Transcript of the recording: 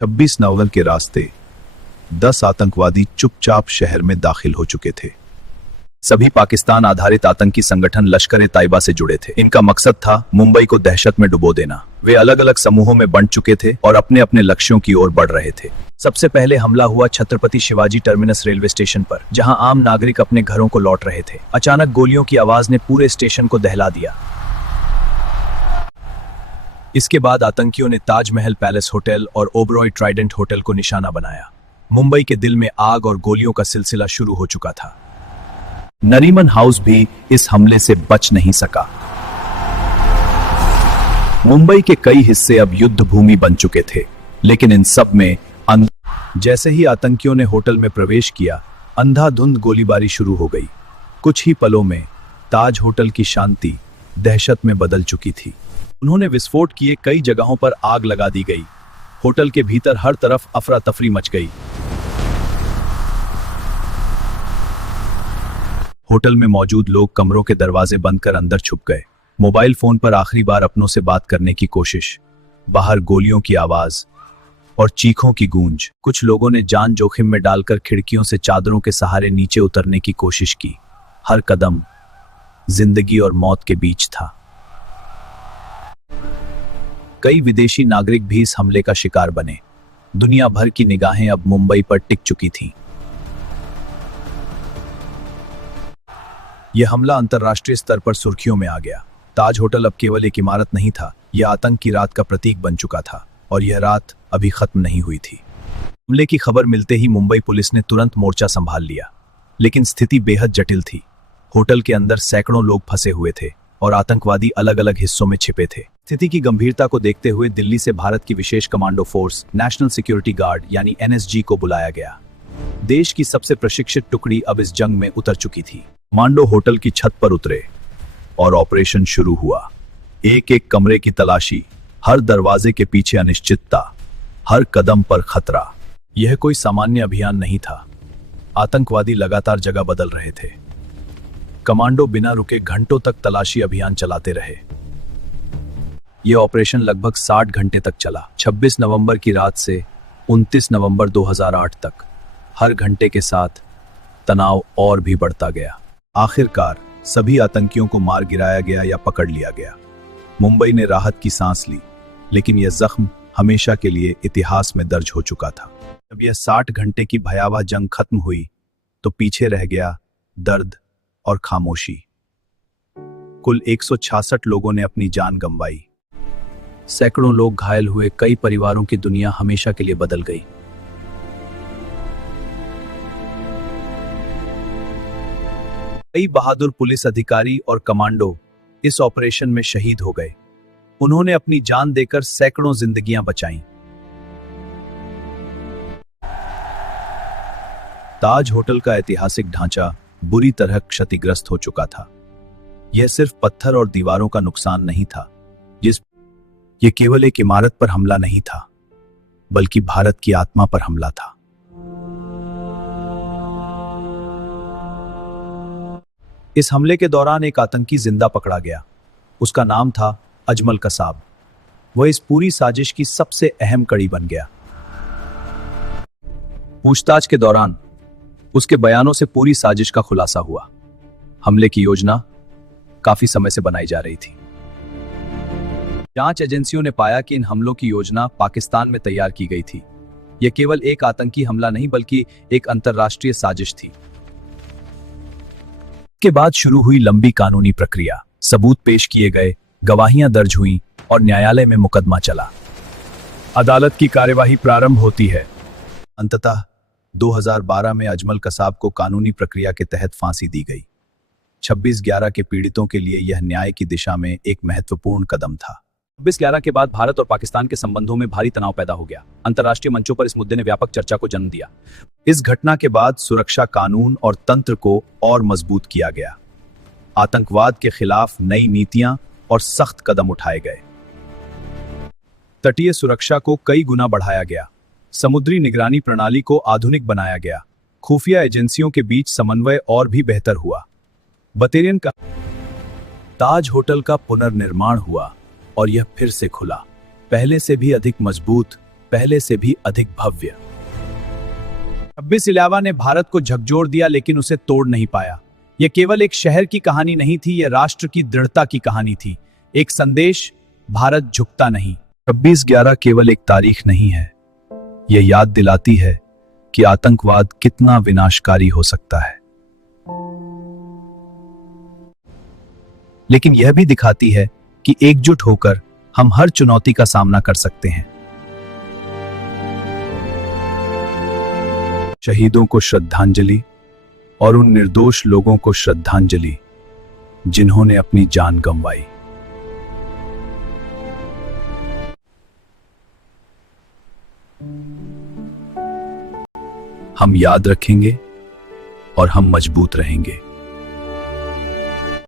26 नवंबर के रास्ते 10 आतंकवादी चुपचाप शहर में दाखिल हो चुके थे। सभी पाकिस्तान आधारित आतंकी संगठन लश्कर-ए-तैयबा से जुड़े थे। इनका मकसद था मुंबई को दहशत में डुबो देना। वे अलग अलग समूहों में बंट चुके थे और अपने अपने लक्ष्यों की ओर बढ़ रहे थे। सबसे पहले हमला हुआ Chhatrapati Shivaji terminus railway station पर, जहां आम नागरिक अपने घरों को लौट रहे थे। अचानक गोलियों की आवाज ने पूरे स्टेशन को दहला दिया। इसके बाद आतंकियों ने ताजमहल पैलेस होटल और ओबरॉय ट्राइडेंट होटल को निशाना बनाया। मुंबई के दिल में आग और गोलियों का सिलसिला शुरू हो चुका था। नरीमन हाउस भी इस हमले से बच नहीं सका। मुंबई के कई हिस्से अब युद्ध भूमि बन चुके थे, लेकिन इन सब में जैसे ही आतंकियों ने होटल में प्रवेश किया, अंधाधुंध गोलीबारी शुरू हो गई। कुछ ही पलों में ताज होटल की शांति दहशत में बदल चुकी थी। उन्होंने विस्फोट किए, कई जगहों पर आग लगा दी गई। होटल के भीतर हर तरफ अफरा तफरी मच गई। होटल में मौजूद लोग कमरों के दरवाजे बंद कर अंदर छुप गए। मोबाइल फोन पर आखिरी बार अपनों से बात करने की कोशिश। बाहर गोलियों की आवाज और चीखों की गूंज। कुछ लोगों ने जान जोखिम में डालकर खिड़कियों से चादरों के सहारे नीचे उतरने की कोशिश की। हर कदम जिंदगी और मौत के बीच था। कई विदेशी नागरिक भी इस हमले का शिकार बने। दुनिया भर की निगाहें अब मुंबई पर टिक चुकी थीं। यह हमला अंतर्राष्ट्रीय स्तर पर सुर्खियों में आ गया। ताज होटल अब केवल एक इमारत नहीं था, यह आतंक की रात का प्रतीक बन चुका था, और यह रात अभी खत्म नहीं हुई थी। हमले की खबर मिलते ही मुंबई पुलिस ने तुरंत मोर्चा संभाल लिया, लेकिन स्थिति बेहद जटिल थी। होटल के अंदर सैकड़ों लोग फंसे हुए थे और आतंकवादी अलग अलग हिस्सों में छिपे थे। स्थिति की गंभीरता को देखते हुए दिल्ली से भारत की विशेष commando force national security guard यानी NSG को बुलाया गया। देश की सबसे प्रशिक्षित टुकड़ी अब इस जंग में उतर चुकी थी। कमांडो होटल की छत पर उतरे और ऑपरेशन शुरू हुआ। एक एक कमरे की तलाशी, हर दरवाजे के पीछे अनिश्चितता, हर कदम पर खतरा। यह कोई सामान्य अभियान नहीं था। आतंकवादी लगातार जगह बदल रहे थे। कमांडो बिना रुके घंटों तक तलाशी अभियान चलाते रहे। यह ऑपरेशन लगभग 60 घंटे तक चला, 26 नवंबर की रात से 29 नवंबर 2008 तक। हर घंटे के साथ तनाव और भी बढ़ता गया। आखिरकार सभी आतंकियों को मार गिराया गया या पकड़ लिया गया। मुंबई ने राहत की सांस ली, लेकिन यह जख्म हमेशा के लिए इतिहास में दर्ज हो चुका था। जब यह 60 घंटे की भयावह जंग खत्म हुई, तो पीछे रह गया दर्द और खामोशी। कुल 166 लोगों ने अपनी जान गंवाई। सैकड़ों लोग घायल हुए। कई परिवारों की दुनिया हमेशा के लिए बदल गई। कई बहादुर पुलिस अधिकारी और कमांडो इस ऑपरेशन में शहीद हो गए। उन्होंने अपनी जान देकर सैकड़ों जिंदगियां बचाईं। ताज होटल का ऐतिहासिक ढांचा बुरी तरह क्षतिग्रस्त हो चुका था। यह सिर्फ पत्थर और दीवारों का नुकसान नहीं था। यह केवल एक इमारत पर हमला नहीं था, बल्कि भारत की आत्मा पर हमला था। इस हमले के दौरान एक आतंकी जिंदा पकड़ा गया। उसका नाम था अजमल कसाब। वह इस पूरी साजिश की सबसे अहम कड़ी बन गया। पूछताछ के दौरान उसके बयानों से पूरी साजिश का खुलासा हुआ। हमले की योजना काफी समय से बनाई जा रही थी। जांच एजेंसियों ने पाया कि इन हमलों की योजना पाकिस्तान में तैयार की गई थी। यह केवल एक आतंकी हमला नहीं, बल्कि एक अंतर्राष्ट्रीय साजिश थी। के बाद शुरू हुई लंबी कानूनी प्रक्रिया। सबूत पेश किए गए, गवाहियां दर्ज हुईं और न्यायालय में मुकदमा चला। अदालत की कार्यवाही प्रारंभ होती है। अंततः 2012 में अजमल कसाब को कानूनी प्रक्रिया के तहत फांसी दी गई। 26/11 के पीड़ितों के लिए यह न्याय की दिशा में एक महत्वपूर्ण कदम था। 26/11 के बाद भारत और पाकिस्तान के संबंधों में भारी तनाव पैदा हो गया। अंतर्राष्ट्रीय मंचों पर इस मुद्दे ने व्यापक चर्चा को जन्म दिया। इस घटना के बाद सुरक्षा कानून और तंत्र को और मजबूत किया गया। आतंकवाद के खिलाफ नई नीतियां और सख्त कदम उठाए गए। तटीय सुरक्षा को कई गुना बढ़ाया गया। समुद्री निगरानी प्रणाली को आधुनिक बनाया गया। खुफिया एजेंसियों के बीच समन्वय और भी बेहतर हुआ। बतेरियन का ताज होटल का पुनर्निर्माण हुआ और यह फिर से खुला, पहले से भी अधिक मजबूत पहले से भी अधिक भव्य। 26/11 ने भारत को झकझोर दिया, लेकिन उसे तोड़ नहीं पाया। यह केवल एक शहर की कहानी नहीं थी, यह राष्ट्र की दृढ़ता की कहानी थी। एक संदेश, भारत झुकता नहीं। 26/11 केवल एक तारीख नहीं है, यह याद दिलाती है कि आतंकवाद कितना विनाशकारी हो सकता है, लेकिन यह भी दिखाती है कि एकजुट होकर हम हर चुनौती का सामना कर सकते हैं। शहीदों को श्रद्धांजलि और उन निर्दोष लोगों को श्रद्धांजलि जिन्होंने अपनी जान गंवाई। हम याद रखेंगे और हम मजबूत रहेंगे।